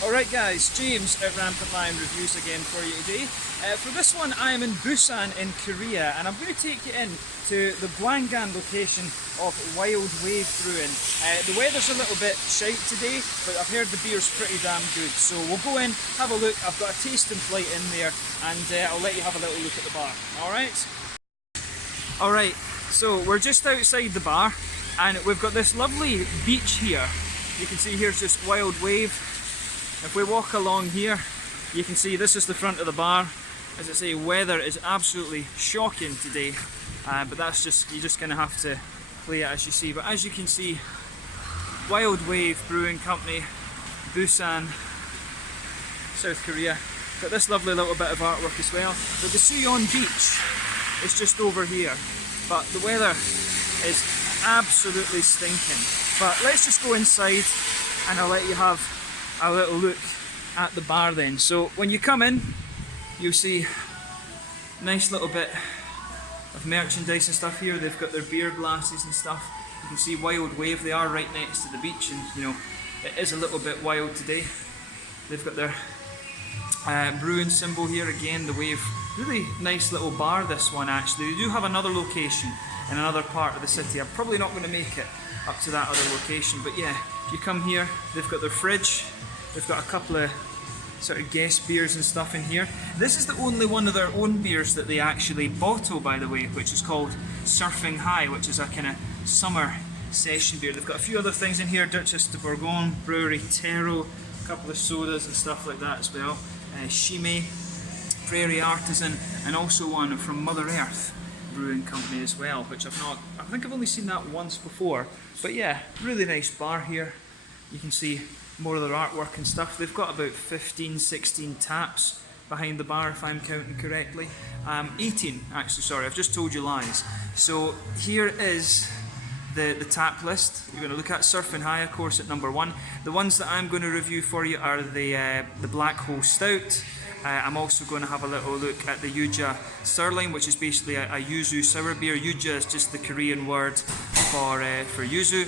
Alright guys, James at RampantLionReviews again for you today. For this one I am in Busan in Korea, and I'm going to take you in to the Gwangan location of Wild Wave Brewing. The weather's a little bit shite today, but I've heard the beer's pretty damn good. So we'll go in, have a look. I've got a tasting flight in there, and I'll let you have a little look at the bar. Alright, so we're just outside the bar, and we've got this lovely beach here. You can see here's just Wild Wave. If we walk along here, you can see this is the front of the bar. As I say, weather is absolutely shocking today, but that's just, you're just going to have to play it as you see. But as you can see, Wild Wave Brewing Company, Busan, South Korea. Got this lovely little bit of artwork as well. But the Suyeon beach is just over here, but the weather is absolutely stinking. But let's just go inside and I'll let you have a little look at the bar then. So when you come in, you'll see a nice little bit of merchandise and stuff here. They've got their beer glasses and stuff. You can see Wild Wave, they are right next to the beach, and you know, it is a little bit wild today. They've got their brewing symbol here again, the wave. Really nice little bar, this one actually. They do have another location in another part of the city. I'm probably not going to make it up to that other location, but yeah, if you come here, they've got their fridge. They've got a couple of sort of guest beers and stuff in here. This is the only one of their own beers that they actually bottle, by the way, which is called Surfing High, which is a kind of summer session beer. They've got a few other things in here, Duchess de Bourgogne, Brewery Tero, a couple of sodas and stuff like that as well. Shime, Prairie Artisan, and also one from Mother Earth Brewing Company as well, which I think I've only seen that once before. But yeah, really nice bar here. You can see more of their artwork and stuff. They've got about 15, 16 taps behind the bar if I'm counting correctly. 18 actually, sorry, I've just told you lies. So here is the tap list. You're going to look at Surfing High, of course, at number 1. The ones that I'm going to review for you are the Black Hole Stout. I'm also going to have a little look at the Yuja Sirloin, which is basically a yuzu sour beer. Yuja is just the Korean word for yuzu.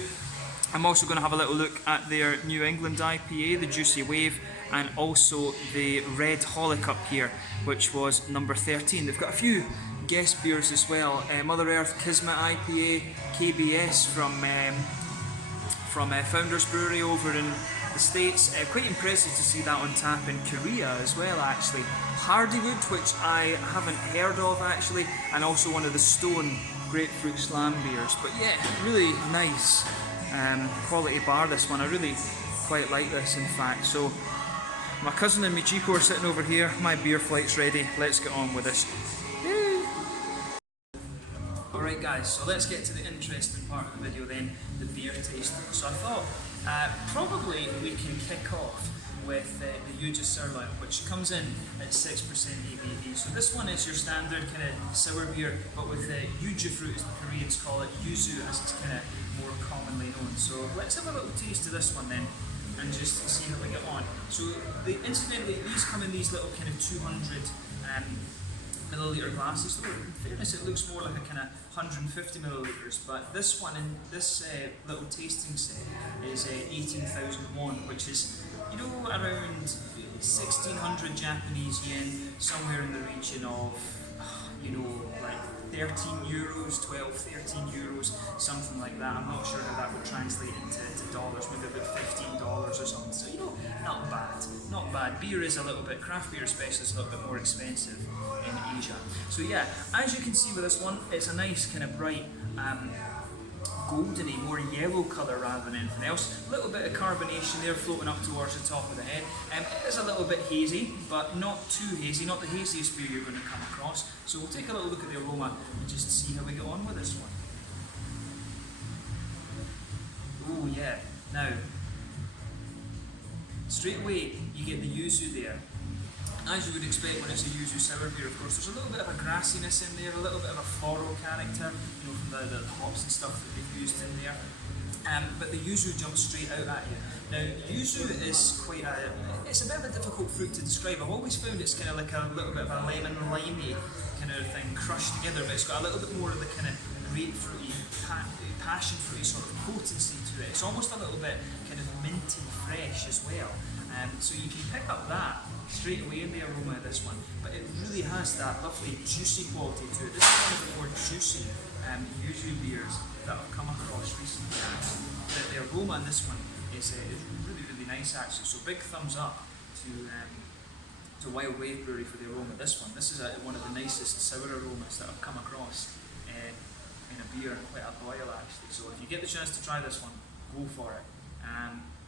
I'm also going to have a little look at their New England IPA, the Juicy Wave, and also the Red Holic up here, which was number 13. They've got a few guest beers as well. Mother Earth Kismet IPA, KBS from Founders Brewery over in the States. Quite impressive to see that on tap in Korea as well, actually. Hardywood, which I haven't heard of actually, and also one of the Stone Grapefruit Slam beers. But yeah, really nice. Quality bar, this one. I really quite like this, in fact. So my cousin and Michiko are sitting over here. My beer flight's ready. Let's get on with this. Alright guys, so let's get to the interesting part of the video then, the beer tasting. So I thought probably we can kick off with the Yuja Sirloin, which comes in at 6% ABV. So this one is your standard kind of sour beer, but with Yuja fruit, as the Koreans call it, yuzu as it's kind of more commonly known. So let's have a little taste of this one then, and just see how we get on. So incidentally, these come in these little kind of 200 milliliter glasses. Though in fairness, it looks more like a kind of 150 milliliters, but this one in this little tasting set is 18,000 won, which is, you know, around 1,600 Japanese yen, somewhere in the region of, you know, like 13 euros, 12, 13 euros, something like that. I'm not sure how that would translate into dollars, maybe about $15 or something. So, you know, not bad, not bad. Beer is a little bit, craft beer especially, is a little bit more expensive in Asia. So yeah, as you can see with this one, it's a nice kind of bright, goldeny, more yellow colour rather than anything else. A little bit of carbonation there floating up towards the top of the head. It is a little bit hazy, but not too hazy, not the haziest beer you're going to come across. So we'll take a little look at the aroma and just see how we get on with this one. Oh yeah, now, straight away you get the yuzu there. As you would expect when it's a yuzu sour beer, of course, there's a little bit of a grassiness in there, a little bit of a floral character, you know, from the hops and stuff that they've used in there. But the yuzu jumps straight out at you. Now, yuzu is quite it's a bit of a difficult fruit to describe. I've always found it's kind of like a little bit of a lemon limey kind of thing crushed together, but it's got a little bit more of the kind of grapefruity, passion fruity sort of potency to it. It's almost a little bit kind of minty fresh as well. So you can pick up that straight away in the aroma of this one, but it really has that lovely juicy quality to it. This is one of the more juicy yuzu beers that I've come across recently. The aroma in this one is really, really nice actually. So big thumbs up to Wild Wave Brewery for the aroma of this one. This is one of the nicest sour aromas that I've come across in a beer, and quite a boil actually. So if you get the chance to try this one, go for it.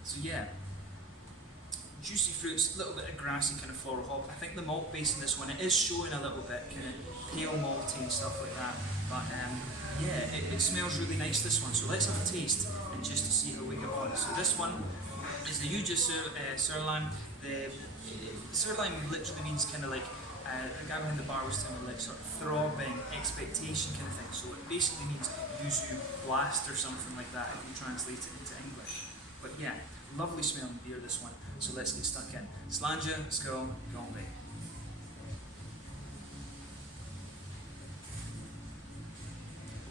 So yeah, juicy fruits, a little bit of grassy kind of floral hop. I think the malt base in this one, it is showing a little bit kind of pale malty and stuff like that. But yeah, it smells really nice, this one. So let's have a taste and just to see how we get on. So this one is the Yuja Surline. The Surline literally means kind of like, the guy behind the bar was telling me, like sort of throbbing expectation kind of thing. So it basically means Yuzu blast or something like that if you translate it into English. But yeah, lovely smelling beer, this one. So let's get stuck in. Slanja, Skull, Gombe.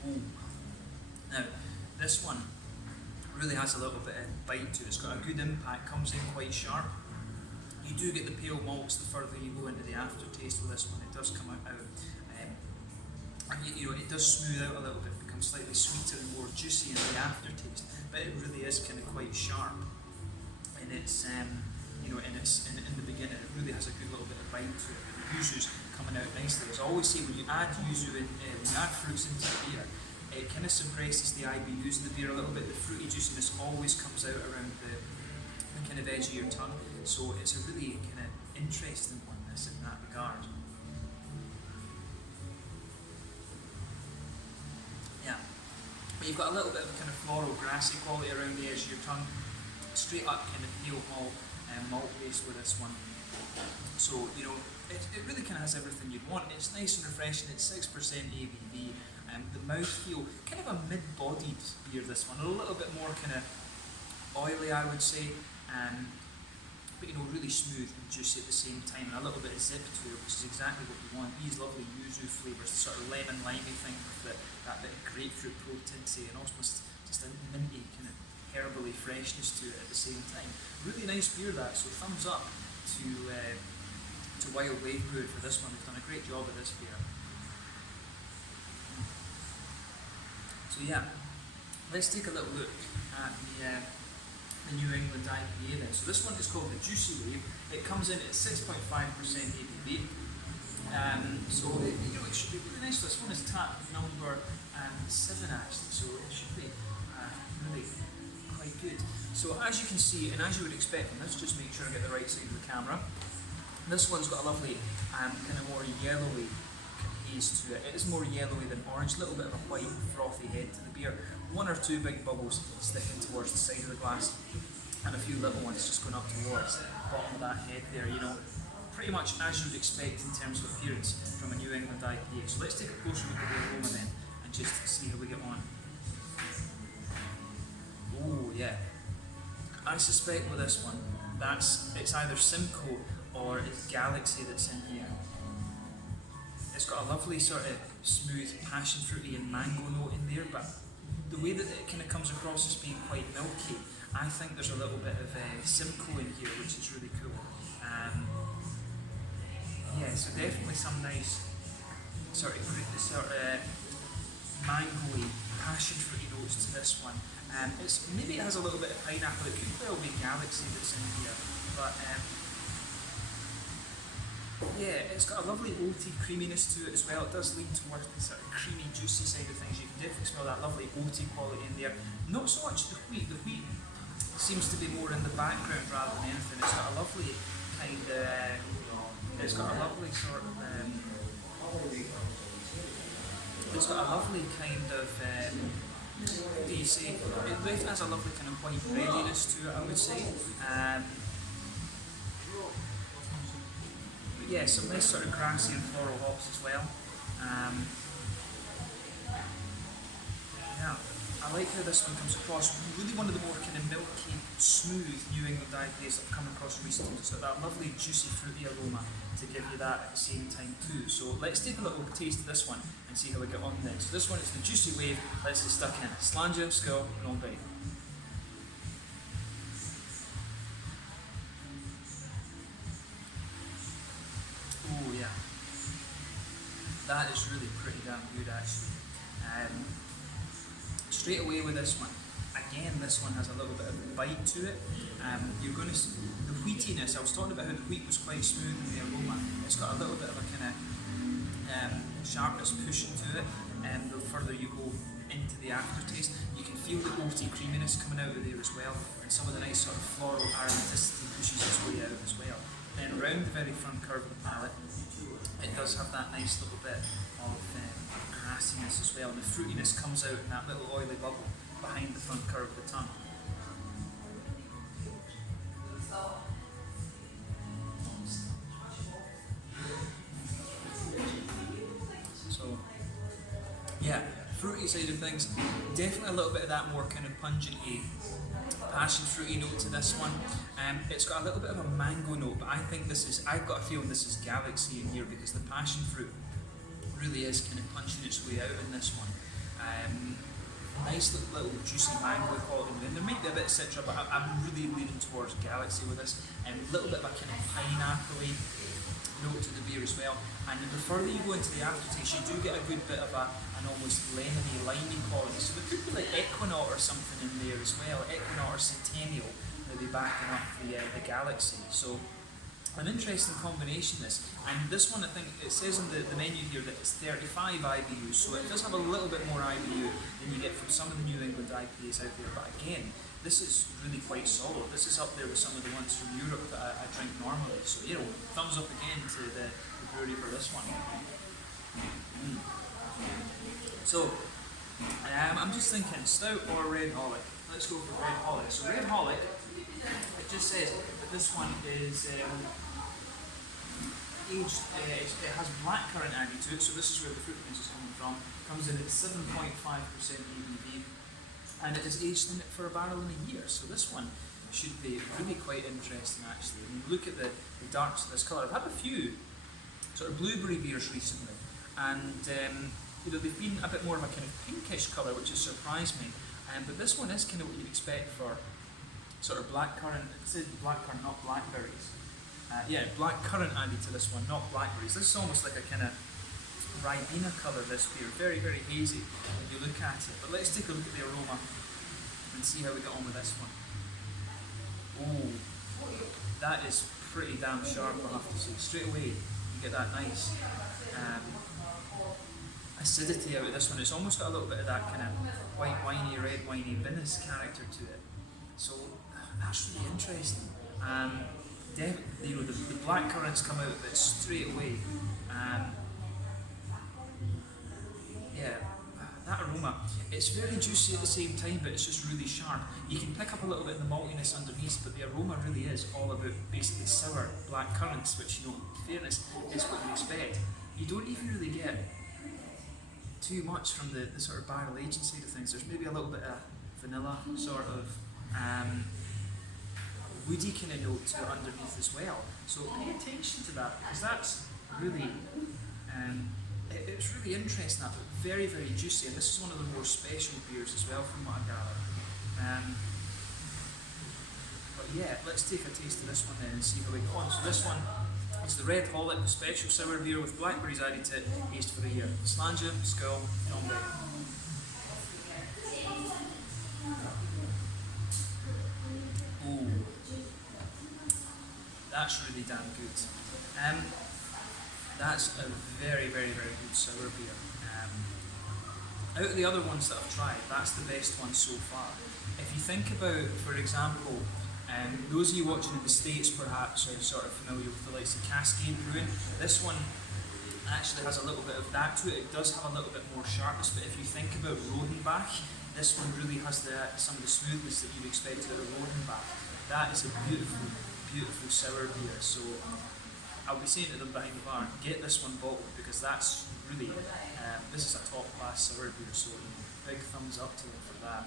Ooh. Now, this one really has a little bit of bite to it. It's got a good impact, comes in quite sharp. You do get the pale malts the further you go into the aftertaste with this one. It does come out, and you know, it does smooth out a little bit, becomes slightly sweeter and more juicy in the aftertaste. But it really is kind of quite sharp. And it's, you know, in the beginning, it really has a good little bit of bite to it. The yuzu's coming out nicely. As I always say, when you add yuzu in, when you add fruits into the beer, it kind of suppresses the IBUs in the beer a little bit. The fruity juiciness always comes out around the kind of edge of your tongue. So it's a really kind of interesting one, this, in that regard. Yeah. But you've got a little bit of a kind of floral, grassy quality around the edge of your tongue. Straight up kind of pale malt base with this one. So, you know, it really kind of has everything you'd want. It's nice and refreshing. It's 6% ABV. The mouthfeel, kind of a mid-bodied beer, this one. A little bit more kind of oily, I would say. But you know, really smooth and juicy at the same time, and a little bit of zip to it, which is exactly what you want. These lovely yuzu flavours, the sort of lemon limey thing with that bit of grapefruit potency, and almost just a minty kind of herbally freshness to it at the same time. Really nice beer, that. So thumbs up to Wild Wave Brewery for this one. They've done a great job of this beer. So yeah, let's take a little look at the New England IPA then. So this one is called the Juicy Wave. It comes in at 6.5% ABV. So you know, it should be really nice. This one is tap number 7 actually, so it should be really quite good. So as you can see, and as you would expect, and let's just make sure I get the right side of the camera. This one's got a lovely kind of more yellowy haze to it. It is more yellowy than orange, a little bit of a white frothy head to the beer. 1 or 2 big bubbles sticking towards the side of the glass, and a few little ones just going up towards the bottom of that head there, you know. Pretty much as you'd expect in terms of appearance from a New England IPA. So let's take a closer look at the aroma then, and just see how we get on. Oh yeah. I suspect with this one, it's either Simcoe or it's Galaxy that's in here. It's got a lovely sort of smooth passion fruity and mango note in there, but the way that it kind of comes across as being quite milky, I think there's a little bit of Simcoe in here, which is really cool. Yeah, so definitely some nice sort of mango-y, passion fruity notes to this one. Maybe it has a little bit of pineapple. It could well be Galaxy that's in here, but yeah, it's got a lovely oaty creaminess to it as well. It does lean towards the sort of creamy, juicy side of things. You can definitely smell that lovely oaty quality in there. Not so much the wheat. The wheat seems to be more in the background rather than anything. It's got a lovely kind of, it's got a lovely sort of, it's got a lovely kind of, what do you say? It definitely has a lovely kind of white breadiness to it, I would say. Yeah, some nice sort of grassy and floral hops as well. Yeah, I like how this one comes across. Really one of the more kind of milky, smooth New England IPAs that I've come across recently. It's got that lovely juicy fruity aroma to give you that at the same time too. So let's take a little taste of this one and see how we get on next. So this one is the Juicy Wave. Let's get stuck in. Slanja, Skull, and Gwangan. That is really pretty damn good actually. Straight away with this one, again this one has a little bit of bite to it. You're going to the wheatiness. I was talking about how the wheat was quite smooth in the aroma. It's got a little bit of a kind of sharpness push into it, and the further you go into the aftertaste, you can feel the oaty creaminess coming out of there as well, and some of the nice sort of floral aromaticity pushes its way out as well. Then around the very front curve of the palate, it does have that nice little bit of grassiness as well, and the fruitiness comes out in that little oily bubble behind the front curve of the tongue. So, yeah, fruity side of things, definitely a little bit of that more kind of pungent passion fruity note to this one. It's got a little bit of a mango note, but I think this is, I've got a feeling this is Galaxy in here because the passion fruit really is kind of punching its way out in this one. Nice little juicy mango quality, and there might be a bit of citra, but I'm really leaning towards Galaxy with this. A little bit of a kind of pineapple-y note to the beer as well. And the further you go into the aftertaste, you do get a good bit of an almost lemony, limey quality. So there could be like Equinaut or something in there as well. Equinaut or Centennial, maybe backing up the Galaxy. So an interesting combination this, and this one I think it says on the menu here that it's 35 IBUs, so it does have a little bit more IBU than you get from some of the New England IPAs out there, but again, this is really quite solid. This is up there with some of the ones from Europe that I drink normally, so you know, thumbs up again to the brewery for this one. So, I'm just thinking, stout or red holic? Let's go for red holic. So red holic, it just says that this one is aged, it has blackcurrant added to it, so this is where the fruitiness is coming from. It comes in at 7.5% ABV, and it is aged in it for a barrel in a year, so this one should be really quite interesting actually. When you look at the darks of this colour, I've had a few sort of blueberry beers recently, and you know, they've been a bit more of a kind of pinkish colour, which has surprised me, but this one is kind of what you'd expect for sort of blackcurrant. It says blackcurrant, not blackberries. Yeah, blackcurrant added to this one, not blackberries. This is almost like a kind of Ribena colour, this beer. Very, very hazy when you look at it. But let's take a look at the aroma and see how we get on with this one. Oh, that is pretty damn sharp, I'll have to say. Straight away, you get that nice acidity out of this one. It's almost got a little bit of that kind of white winey, red winey Guinness character to it. So that's really interesting. You know, the black currants come out of it straight away. Yeah, that aroma, it's very juicy at the same time, but it's just really sharp. You can pick up a little bit of the maltiness underneath, but the aroma really is all about basically sour black currants, which, you know, in fairness, is what you expect. You don't even really get too much from the sort of barrel aging side of things. There's maybe a little bit of vanilla sort of woody kind of note to it underneath as well. So pay attention to that, because that's really it's really interesting. That, but very, very juicy, and this is one of the more special beers as well from what I gather. But yeah, let's take a taste of this one then and see how we go on. So this one is the Red Holic Special Sour Beer with blackberries added to it, aged for a year. Sláinte, Skål, Tombe. Ooh, that's really damn good. That's a very, very, very good sour beer. Out of the other ones that I've tried, that's the best one so far. If you think about, for example, those of you watching in the States perhaps are sort of familiar with the likes of Cascade Brewing. This one actually has a little bit of that to it. It does have a little bit more sharpness, but if you think about Rodenbach, this one really has some of the smoothness that you'd expect out of Rodenbach. That is a beautiful, beautiful sour beer. So I'll be saying to them behind the bar, get this one bottled, because that's really, this is a top class sour beer, so you know, big thumbs up to them for that.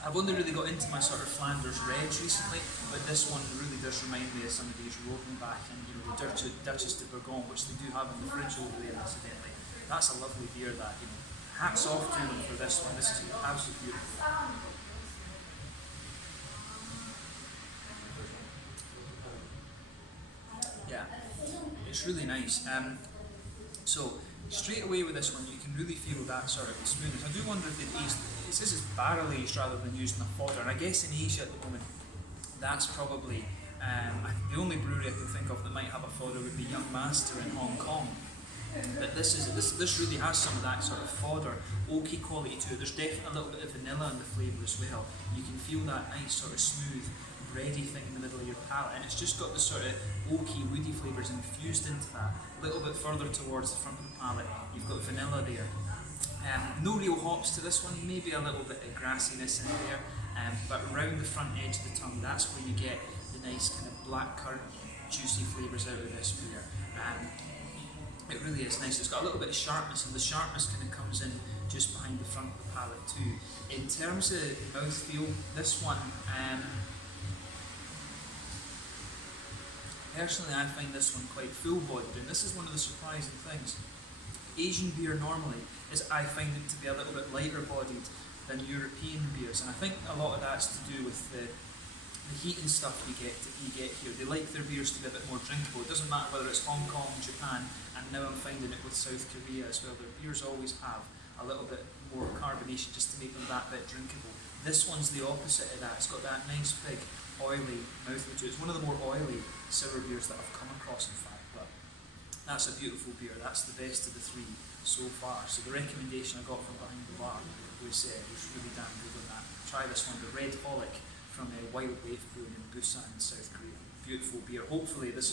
I've only really got into my sort of Flanders Reds recently, but this one really does remind me of some of these Rodenbach and, you know, the Duchess de Bourgogne, which they do have in the fridge over there incidentally. That's a lovely beer that, you know, hats off to them for this one. This is absolutely beautiful. Yeah, it's really nice. So straight away with this one you can really feel that sort of smoothness. I do wonder if they've aged, it says it's barrel aged rather than used in a fodder, and I guess in Asia at the moment that's probably the only brewery I can think of that might have a fodder would be Young Master in Hong Kong. But this really has some of that sort of fodder, oaky quality to it. There's definitely a little bit of vanilla in the flavour as well. You can feel that nice sort of smooth, bready thing in the middle of your palate, and it's just got the sort of oaky, woody flavours infused into that. A little bit further towards the front of the palate, you've got vanilla there. No real hops to this one, maybe a little bit of grassiness in there, but around the front edge of the tongue, that's where you get the nice kind of blackcurrant, juicy flavours out of this beer. It really is nice. It's got a little bit of sharpness, and the sharpness kind of comes in just behind the front of the palate too. In terms of mouthfeel, this one, personally I find this one quite full-bodied, and this is one of the surprising things. Asian beer normally I find it to be a little bit lighter bodied than European beers, and I think a lot of that's to do with the heat and stuff you get here. They like their beers to be a bit more drinkable. It doesn't matter whether it's Hong Kong, Japan, and now I'm finding it with South Korea as well. Their beers always have a little bit more carbonation just to make them that bit drinkable. This one's the opposite of that. It's got that nice big oily mouthfeel to it. It's one of the more oily sour beers that I've come across, in fact, but that's a beautiful beer. That's the best of the three so far. So the recommendation I got from behind the bar was really damn good on that. Try this one, the Red Holic from Wild Wave Brewing in Busan, South Korea. Beautiful beer. Hopefully this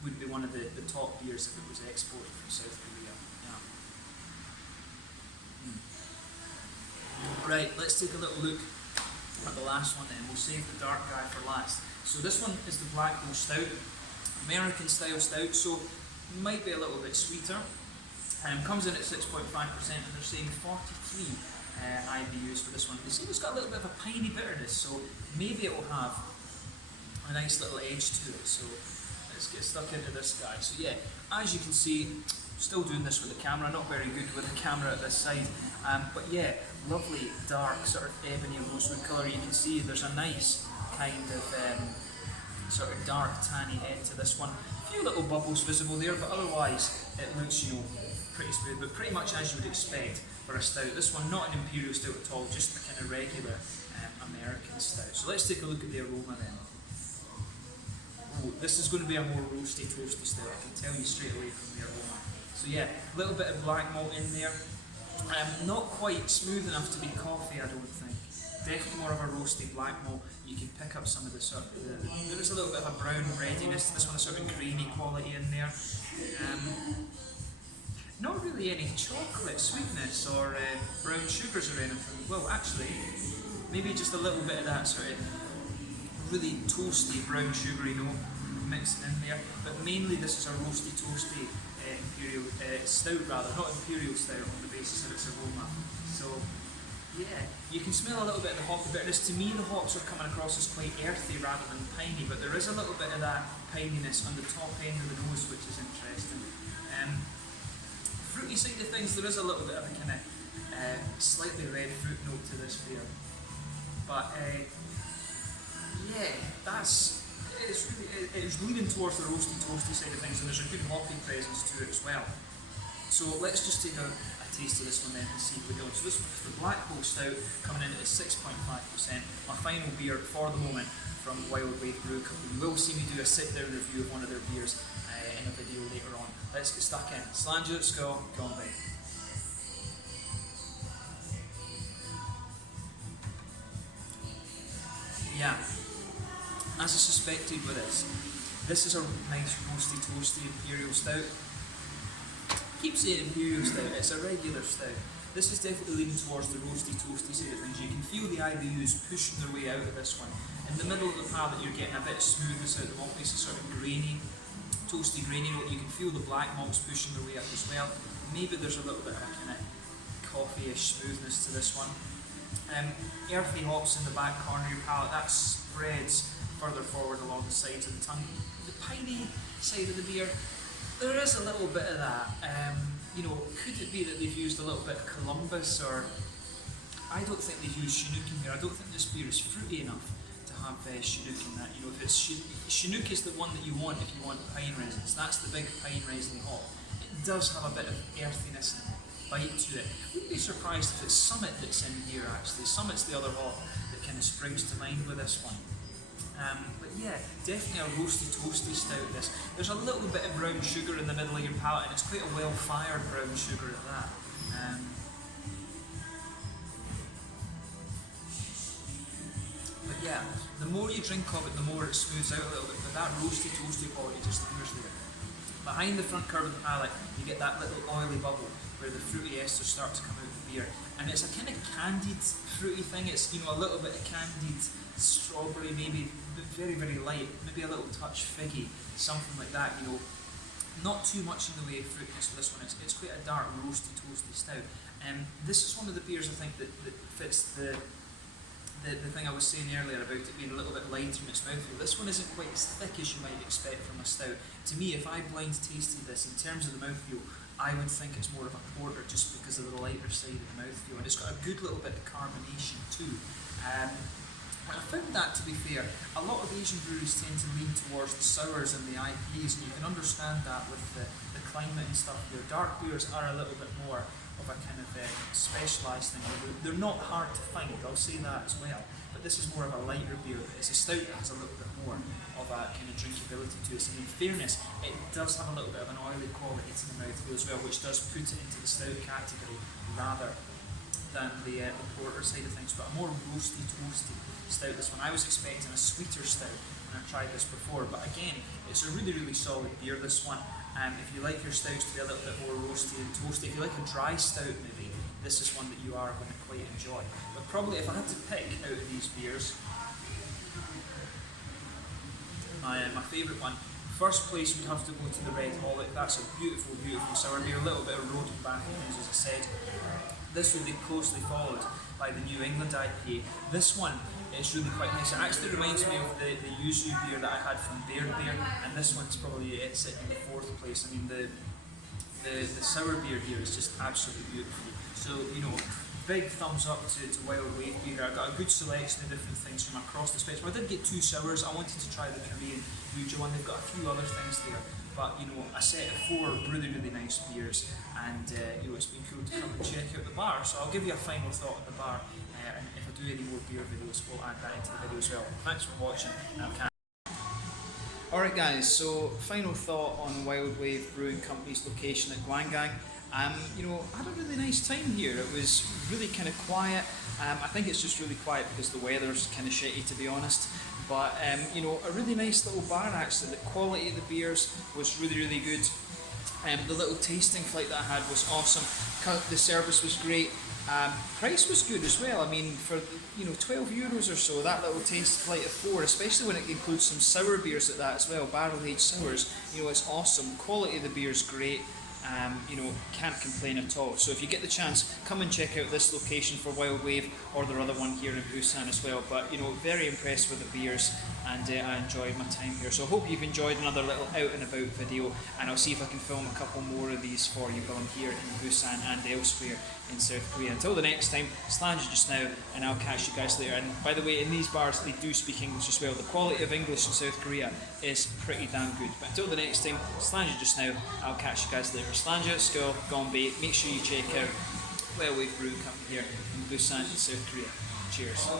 would be one of the top beers if it was exported from South Korea. Yeah. Right, let's take a little look at the last one then. We'll save the dark guy for last. So this one is the Black Hole Stout, American style stout, so might be a little bit sweeter. Comes in at 6.5%, and they're saying 43 IBUs for this one. They seem it's got a little bit of a piney bitterness, so maybe it will have a nice little edge to it. So let's get stuck into this guy. So yeah, as you can see, still doing this with the camera, not very good with the camera at this side, but yeah, lovely dark sort of ebony rosewood colour. You can see there's a nice kind of sort of dark tanny head to this one. A few little bubbles visible there, but otherwise it looks, pretty smooth, but pretty much as you would expect for a stout. This one not an imperial stout at all, just a kind of regular American stout. So let's take a look at the aroma then. Oh, this is going to be a more roasty, toasty stout, I can tell you straight away from the aroma. So yeah, a little bit of black malt in there. Not quite smooth enough to be coffee, I don't think. Definitely more of a roasty black malt. You can pick up some of the sort of, there is a little bit of a brown breadiness to this one, a sort of grainy quality in there. Not really any chocolate sweetness or brown sugars or anything. Well, actually, maybe just a little bit of that sort of really toasty brown sugary note mixing in there. But mainly this is a roasty, toasty imperial stout rather, not imperial stout on the basis of its aroma. So yeah, you can smell a little bit of the hoppy bitterness. To me, the hops are coming across as quite earthy rather than piney, but there is a little bit of that pininess on the top end of the nose, which is interesting. Fruity side of things, there is a little bit of a kind of slightly red fruit note to this beer, but yeah, it's leaning towards the roasty, toasty side of things, and there's a good hoppy presence to it as well. So let's just take a taste of this one then and see what we go. So this one's the Black Hole Stout, coming in at 6.5%. My final beer for the moment from Wild Wave Brew Company. You will see me do a sit-down review of one of their beers in a video later on. Let's get stuck in. Slange ut skål, Gwangan. Yeah, as I suspected with this is a nice roasty, toasty imperial stout. Keep saying imperial stout, it's a regular stout. This is definitely leaning towards the roasty, toasty side of things. You can feel the IBUs pushing their way out of this one. In the middle of the palate, you're getting a bit of smoothness out of the malt base, a sort of grainy, toasty, grainy note. You can feel the black malts pushing their way up as well. Maybe there's a little bit of a kind of coffee-ish smoothness to this one. Earthy hops in the back corner of your palate, that spreads further forward along the sides of the tongue. The piney side of the beer, there is a little bit of that. Could it be that they've used a little bit of Columbus, or I don't think they've used Chinook in here. I don't think this beer is fruity enough to have Chinook in that. If it's Chinook is the one that you want if you want pine resins. That's the big pine resin hop. It does have a bit of earthiness and bite to it. Wouldn't be surprised if it's Summit that's in here actually. Summit's the other hop that kind of springs to mind with this one. But yeah, definitely a roasty toasty stout this. There's a little bit of brown sugar in the middle of your palate, and it's quite a well fired brown sugar at that. But yeah, the more you drink of it, the more it smooths out a little bit, but that roasty toasty quality just lingers there. Behind the front curve of the palate, you get that little oily bubble where the fruity esters start to come out of the beer. And it's a kind of candied fruity thing. It's, you know, a little bit of candied strawberry, maybe, but very, very light. Maybe a little touch figgy, something like that, you know. Not too much in the way of fruitiness for this one. It's quite a dark, roasty, toasty stout. This is one of the beers, I think, that fits the thing I was saying earlier about it being a little bit lighter in its mouthfeel. This one isn't quite as thick as you might expect from a stout. To me, if I blind tasted this, in terms of the mouthfeel, I would think it's more of a porter just because of the lighter side of the mouthfeel. And it's got a good little bit of carbonation too. And I found that, to be fair, a lot of Asian breweries tend to lean towards the sours and the IPAs, and you can understand that with the climate and stuff. Your dark beers are a little bit more of a kind of specialised thing. They're not hard to find, I'll say that as well. But this is more of a lighter beer. It's a stout that has a little bit more of a kind of drinkability to it. And in fairness, it does have a little bit of an oily quality to the mouthfeel as well, which does put it into the stout category rather than the porter side of things. But a more roasty, toasty stout, this one. I was expecting a sweeter stout when I tried this before, but again, it's a really, really solid beer, this one. If you like your stouts to be a little bit more roasty and toasty, if you like a dry stout maybe, this is one that you are going to quite enjoy. But probably if I had to pick out of these beers, my favourite one, first place would have to go to the Red Hollick. That's a beautiful, beautiful sour beer, a little bit of road tobacco as I said. This would be closely followed by the New England IPA. This one is really quite nice. It actually reminds me of the yuzu beer that I had from Bear Beer, and this one's probably sitting in the fourth place. I mean, the sour beer here is just absolutely beautiful. So, you know, big thumbs up to Wild Wave Beer. I got a good selection of different things from across the spectrum. I did get 2 sours. I wanted to try the Korean Yuja one. They've got a few other things there. But, you know, a set of 4 really, really nice beers, and you know, it's been cool to come and check out the bar. So I'll give you a final thought on the bar, and if I do any more beer videos, we'll add that into the video as well. Thanks for watching, and I'll catch you. Alright guys, so final thought on Wild Wave Brewing Company's location at Gwangan. You know, I had a really nice time here. It was really kind of quiet. I think it's just really quiet because the weather's kind of shitty, to be honest. But you know, a really nice little bar actually. The quality of the beers was really, really good. The little tasting flight that I had was awesome. The service was great. Price was good as well. I mean, for, you know, €12 or so, that little taste flight of 4, especially when it includes some sour beers at that as well, barrel aged sours. You know, it's awesome. Quality of the beer is great. You know, can't complain at all. So if you get the chance, come and check out this location for Wild Wave, or their other one here in Busan as well. But, you know, very impressed with the beers, and I enjoyed my time here. So I hope you've enjoyed another little out and about video, and I'll see if I can film a couple more of these for you while I'm here in Busan and elsewhere in South Korea. Until the next time, Slange just now, and I'll catch you guys later. And by the way, in these bars they do speak English as well. The quality of English in South Korea is pretty damn good. But until the next time, Slange just now, I'll catch you guys later. Slange at school, Gonbei. Make sure you check out Wild Wave Brewing Company here in Busan in South Korea. Cheers.